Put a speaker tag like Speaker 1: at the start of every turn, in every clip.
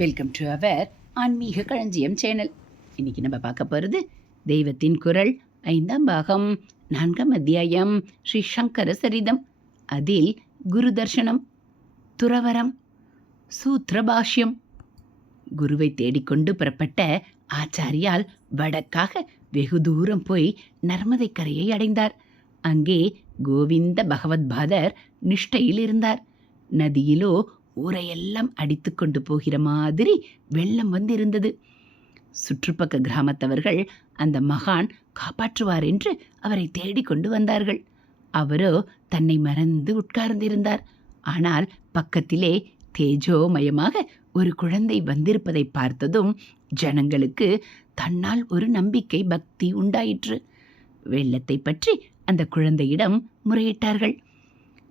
Speaker 1: Welcome to our ஆன்மீக களஞ்சியம் channel இன்னைக்கு நம்ம பார்க்க போகிறது தெய்வத்தின் குரல் ஐந்தாம் பாகம் நான்காம் அத்தியாயம் ஸ்ரீ சங்கர சரிதம். அதில் குரு தர்ஷனம் துறவரம் சூத்ரபாஷ்யம் குருவை தேடிக்கொண்டு புறப்பட்ட ஆச்சாரியால் வடக்காக வெகு தூரம் போய் நர்மதை கரையை அடைந்தார். அங்கே கோவிந்த பகவத்பாதர் நிஷ்டையில் இருந்தார். நதியிலோ ஊரையெல்லாம் அடித்து கொண்டு போகிற மாதிரி வெள்ளம் வந்திருந்தது. சுற்றுப்பக்க கிராமத்தவர்கள் அந்த மகான் காப்பாற்றுவார் என்று அவரை தேடிக்கொண்டு வந்தார்கள். அவரோ தன்னை மறந்து உட்கார்ந்திருந்தார். ஆனால் பக்கத்திலே தேஜோமயமாக ஒரு குழந்தை வந்திருப்பதை பார்த்ததும் ஜனங்களுக்கு தன்னால் ஒரு நம்பிக்கை பக்தி உண்டாயிற்று. வெள்ளத்தை பற்றி அந்த குழந்தையிடம் முறையிட்டார்கள்.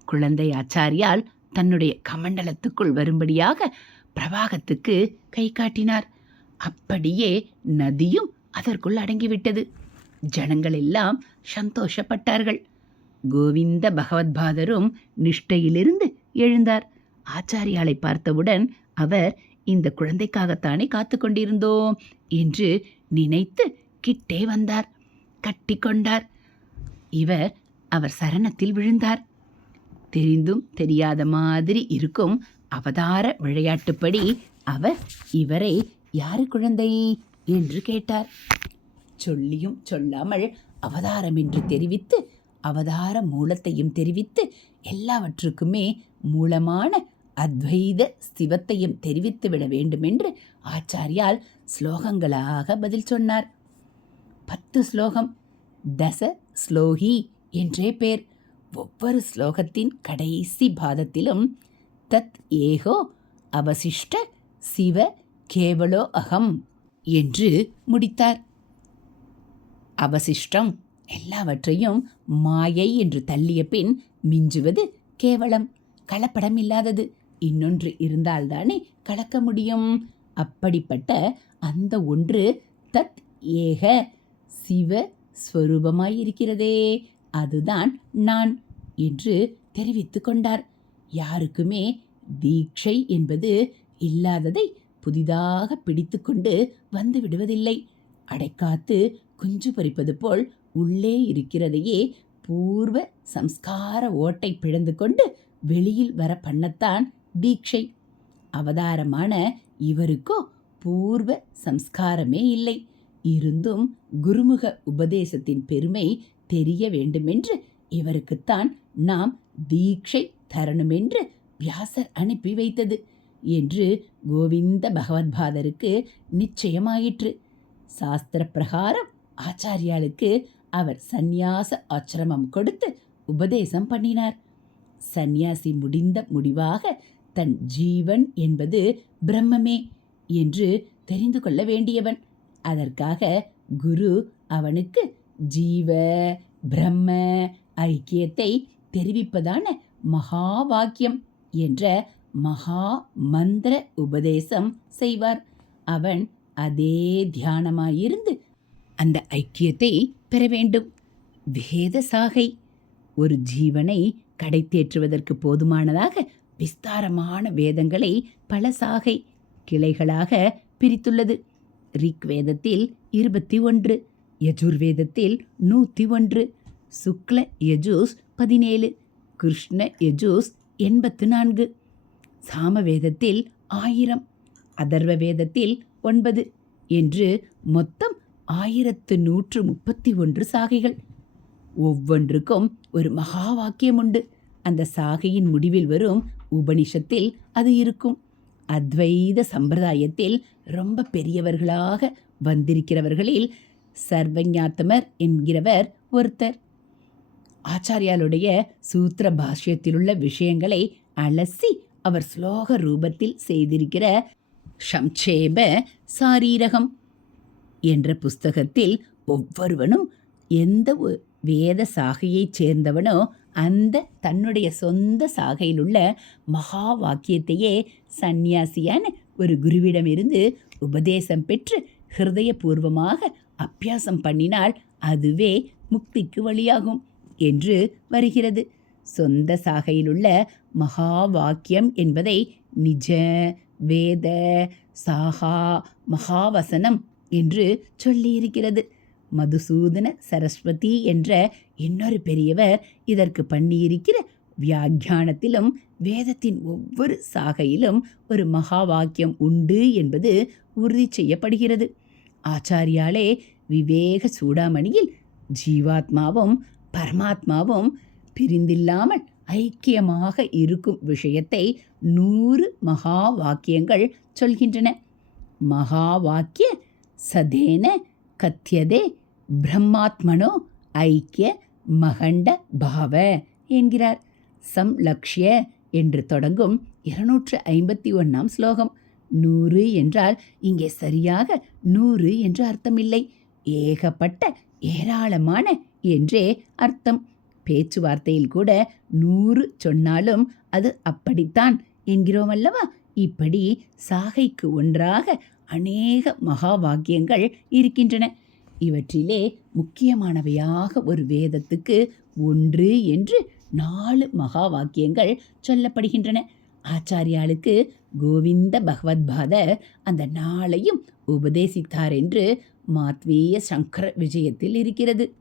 Speaker 1: குழந்தை ஆச்சாரியால் தன்னுடைய கமண்டலத்துக்குள் வரும்படியாக பிரவாகத்துக்கு கை காட்டினார். அப்படியே நதியும் அதற்குள் அடங்கிவிட்டது. ஜனங்கள் எல்லாம் சந்தோஷப்பட்டார்கள். கோவிந்த பகவத்பாதரும் நிஷ்டையிலிருந்து எழுந்தார். ஆச்சாரியாலை பார்த்தவுடன் அவர் இந்த குழந்தைக்காகத்தானே காத்து கொண்டிருந்தோம் என்று நினைத்து கிட்டே வந்தார் கட்டிக்கொண்டார் இவர் அவர் சரணத்தில் விழுந்தார். தெரிந்தும் தெரியாத மாதிரி இருக்கும் அவதார விளையாட்டுப்படி அவர் இவரை யாரு குழந்தை? என்று கேட்டார். சொல்லியும் சொல்லாமல் அவதாரம் என்று தெரிவித்து அவதார மூலத்தையும் தெரிவித்து எல்லாவற்றுக்குமே மூலமான அத்வைத சிவத்தையும் தெரிவித்து விட வேண்டுமென்று ஆச்சாரியால் ஸ்லோகங்களாக பதில் சொன்னார். பத்து ஸ்லோகம் தச ஸ்லோகி என்றே பேர். ஒவ்வொரு ஸ்லோகத்தின் கடைசி பாதத்திலும் தத் ஏகோ அவசிஷ்ட சிவ கேவலோ அகம் என்று முடித்தார். அவசிஷ்டம் எல்லாவற்றையும் மாயை என்று தள்ளிய பின் மிஞ்சுவது கேவலம் கலப்படம் இல்லாதது. இன்னொன்று இருந்தால்தானே கலக்க முடியும். அப்படிப்பட்ட அந்த ஒன்று தத் ஏக சிவ ஸ்வரூபமாயிருக்கிறதே. அதுதான் நான் என்று தெரிவித்து கொண்டார். யாருக்குமே தீட்சை என்பது இல்லாததை புதிதாக பிடித்துக்கொண்டு வந்து விடுவதில்லை. அடைக்காத்து குஞ்சு பறிப்பது போல் உள்ளே இருக்கிறதையே பூர்வ சம்ஸ்கார ஓட்டை பிழந்து கொண்டு வெளியில் வர பண்ணத்தான் தீட்சை. அவதாரமான இவருக்கோ பூர்வ சம்ஸ்காரமே இல்லை. இருந்தும் குருமுக உபதேசத்தின் பெருமை தெரிய வேண்டுமென்று இவருக்குத்தான் நாம் தீட்சை தரணுமென்று வியாசர் அனுப்பி வைத்தது என்று கோவிந்த பகவத்பாதருக்கு நிச்சயமாயிற்று. சாஸ்திர பிரகாரம் ஆச்சாரியாளுக்கு அவர் சந்நியாச ஆச்சிரமம் கொடுத்து உபதேசம் பண்ணினார். சந்நியாசி முடிந்த முடிவாக தன் ஜீவன் என்பது பிரம்மமே என்று தெரிந்து கொள்ள வேண்டியவன். அதற்காக குரு அவனுக்கு ஜீவ பிரம்ம ஐக்கியத்தை தெரிவிப்பதான மகா வாக்கியம் என்ற மகா மந்திர உபதேசம் செய்வார். அவன் அதே தியானமாயிருந்து அந்த ஐக்கியத்தை பெற வேண்டும். வேத சாகை ஒரு ஜீவனை கடை தேற்றுவதற்கு போதுமானதாக விஸ்தாரமான வேதங்களை பல சாகை கிளைகளாக பிரித்துள்ளது. ரிக் வேதத்தில் இருபத்தி ஒன்று யஜுர்வேதத்தில் நூற்றி ஒன்று சுக்ல யஜூஸ் பதினேழு கிருஷ்ண யஜூஸ் எண்பத்து நான்கு சாமவேதத்தில் ஆயிரம் அதர்வ வேதத்தில் ஒன்பது என்று மொத்தம் ஆயிரத்து நூற்று முப்பத்தி ஒன்று சாகைகள். ஒவ்வொன்றுக்கும் ஒரு மகா வாக்கியம் உண்டு அந்த சாகையின் முடிவில் வரும் உபனிஷத்தில் அது இருக்கும். அத்வைத சம்பிரதாயத்தில் ரொம்ப பெரியவர்களாக வந்திருக்கிறவர்களில் சர்வஞாத்தமர் என்கிறவர் ஒருத்தர். ஆச்சாரியாலுடைய சூத்திர பாஷ்யத்திலுள்ள விஷயங்களை அலசி அவர் ஸ்லோக ரூபத்தில் செய்திருக்கிற ஷம்சேப சாரீரகம் என்ற புஸ்தகத்தில் ஒவ்வொருவனும் எந்த வேத சாகையைச் சேர்ந்தவனோ அந்த தன்னுடைய சொந்த சாகையிலுள்ள மகா வாக்கியத்தையே சந்நியாசியான ஒரு குருவிடமிருந்து உபதேசம் பெற்று ஹிருதயபூர்வமாக அப்பியாசம் பண்ணினால் அதுவே முக்திக்கு வழியாகும் என்று வருகிறது. சொந்த சாகையிலுள்ள மகா வாக்கியம் என்பதை நிஜ வேத சாகா மகாவசனம் என்று சொல்லியிருக்கிறது. மதுசூதன சரஸ்வதி என்ற இன்னொரு பெரியவர் இதற்கு பண்ணியிருக்கிற வியாக்கியானத்திலும் வேதத்தின் ஒவ்வொரு சாகையிலும் ஒரு மகா வாக்கியம் உண்டு என்பது உறுதி செய்யப்படுகிறது. ஆச்சாரியாலே விவேக சூடாமணியில் ஜீவாத்மாவும் பரமாத்மாவும் பிரிந்தில்லாமல் ஐக்கியமாக இருக்கும் விஷயத்தை நூறு மகா வாக்கியங்கள் சொல்கின்றன. மகா வாக்கிய சதேன கத்தியதே பிரம்மாத்மனோ ஐக்கிய மகண்ட பாவ என்கிறார். சம்லக்ஷ்ய என்று தொடங்கும் இருநூற்று ஐம்பத்தி ஒன்றாம் ஸ்லோகம். நூறு என்றால் இங்கே சரியாக நூறு என்று அர்த்தமில்லை. ஏகப்பட்ட ஏராளமான என்றே அர்த்தம். பேச்சுவார்த்தையில் கூட நூறு சொன்னாலும் அது அப்படித்தான் என்கிறோம் அல்லவா இப்படி சாகைக்கு ஒன்றாக அநேக மகா வாக்கியங்கள் இருக்கின்றன. இவற்றிலே முக்கியமானவையாக ஒரு வேதத்துக்கு ஒன்று என்று நாலு மகா வாக்கியங்கள் சொல்லப்படுகின்றன. ஆச்சாரியாளுக்கு கோவிந்த பகவத்பாதர் அந்த நாளையும் உபதேசித்தார் என்று மாத்வீய சங்கர விஜயத்தில் இருக்கிறது.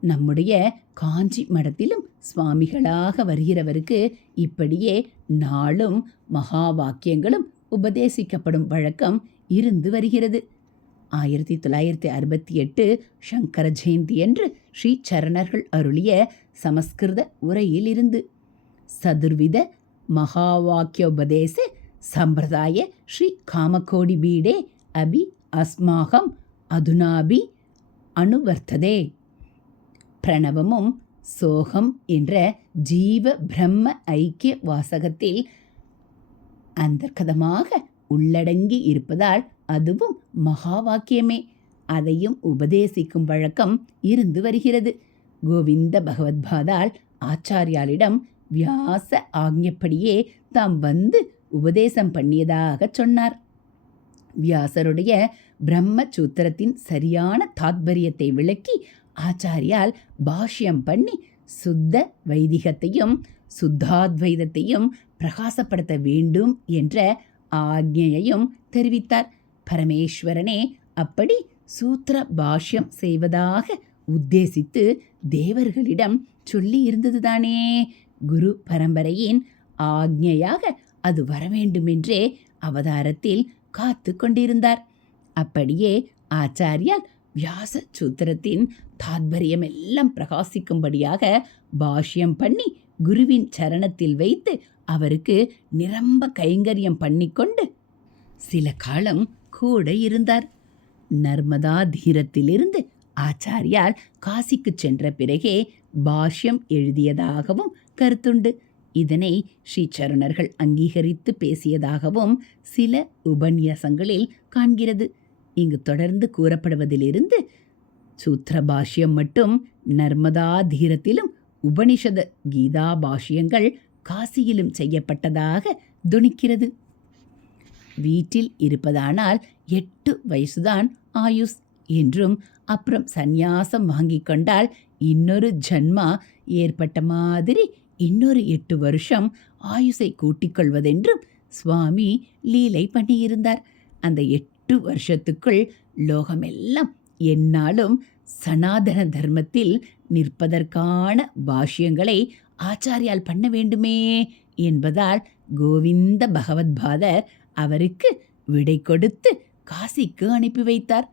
Speaker 1: நம்முடைய காஞ்சி மடத்திலும் சுவாமிகளாக வருகிறவருக்கு இப்படியே நாளும் மகா வாக்கியங்களும் உபதேசிக்கப்படும் வழக்கம் இருந்து வருகிறது. ஆயிரத்தி தொள்ளாயிரத்தி அறுபத்தி எட்டு சங்கர ஜெயந்தி என்று ஸ்ரீ சரணர்கள் அருளிய சமஸ்கிருத உரையில் சதுர்வித மகாவாக்கியோபதேச சம்பிரதாய ஸ்ரீ காமகோடி பீடே அபி அஸ்மாகம் அதுனாபி அணுவர்த்ததே பிரணவமும் சோகம் என்ற ஜீவ பிரம்ம ஐக்கிய வாசகத்தில் அந்தர்கதமாக உள்ளடங்கி இருப்பதால் அதுவும் மகா வாக்கியமே அதையும் உபதேசிக்கும் வழக்கம் இருந்து வருகிறது. கோவிந்த பகவத்பாதால் ஆச்சாரியாலிடம் வியாச ஆக்ஞப்படியே தாம் வந்து உபதேசம் பண்ணியதாக சொன்னார். வியாசருடைய பிரம்ம சூத்திரத்தின் சரியான தாத்பரியத்தை விளக்கி ஆச்சாரியால் பாஷ்யம் பண்ணி சுத்த வைதிகத்தையும் சுத்தாத்வைதத்தையும் பிரகாசப்படுத்த வேண்டும் என்ற ஆக்ஞையையும் தெரிவித்தார். பரமேஸ்வரனே அப்படி சூத்திர பாஷ்யம் செய்வதாக உத்தேசித்து தேவர்களிடம் சொல்லி இருந்ததுதானே குரு பரம்பரையின் ஆக்ஞையாக அது வரவேண்டுமென்றே அவதாரத்தில் காத்து கொண்டிருந்தார். அப்படியே ஆச்சாரியால் வியாச சூத்திரத்தின் தாத்பரியம் எல்லாம் பிரகாசிக்கும்படியாக பாஷ்யம் பண்ணி குருவின் சரணத்தில் வைத்து அவருக்கு நிரம்ப கைங்கரியம் பண்ணிக்கொண்டு சில காலம் கூட இருந்தார். நர்மதா தீரத்திலிருந்து ஆச்சாரியால் காசிக்கு சென்ற பிறகே பாஷ்யம் எழுதியதாகவும் கருத்துண்டு. இதனை ஸ்ரீ சரணர்கள் அங்கீகரித்து பேசியதாகவும் சில உபன்யாசங்களில் காண்கிறது. இங்கு தொடர்ந்து கூறப்படுவதிலிருந்து சூத்திர பாஷ்யம் மட்டும் நர்மதா தீரத்திலும் உபனிஷத கீதா பாஷ்யங்கள் காசியிலும் செய்யப்பட்டதாக துணிக்கிறது. வீட்டில் இருப்பதானால் எட்டு வயசுதான் ஆயுஷ் என்றும் அப்புறம் சந்நியாசம் வாங்கி கொண்டால் இன்னொரு ஜன்மா ஏற்பட்ட மாதிரி இன்னொரு எட்டு வருஷம் ஆயுசை கூட்டிக்கொள்வதென்றும் சுவாமி லீலை பண்ணியிருந்தார். அந்த எட்டு வருஷத்துக்குள் லோகமெல்லாம் என்னாலும் சனாதன தர்மத்தில் நிற்பதற்கான பாஷ்யங்களை ஆச்சாரியால் பண்ண வேண்டுமே என்பதால் கோவிந்த பகவத்பாதர் அவருக்கு விடை கொடுத்து காசிக்கு அனுப்பி வைத்தார்.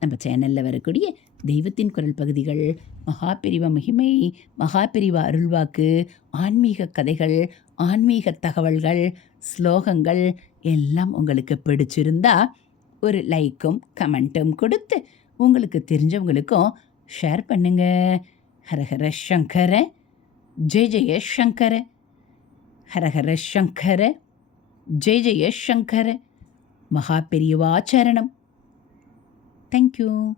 Speaker 1: நம்ம சேனலில் வரக்கூடிய தெய்வத்தின் குரல் பகுதிகள் மகாபிரிவ மகிமை மகாபிரிவ அருள்வாக்கு ஆன்மீக கதைகள் ஆன்மீக தகவல்கள் ஸ்லோகங்கள் எல்லாம் உங்களுக்கு பிடிச்சிருந்தா ஒரு லைக்கும் கமெண்ட்டும் கொடுத்து உங்களுக்கு தெரிஞ்சவங்களுக்கும் ஷேர் பண்ணுங்க. ஹரஹர சங்கர ஜெய ஜெய சங்கர ஹரஹர சங்கர ஜெய ஜெய சங்கர மகா பெரியவாச்சரணம் Thank you.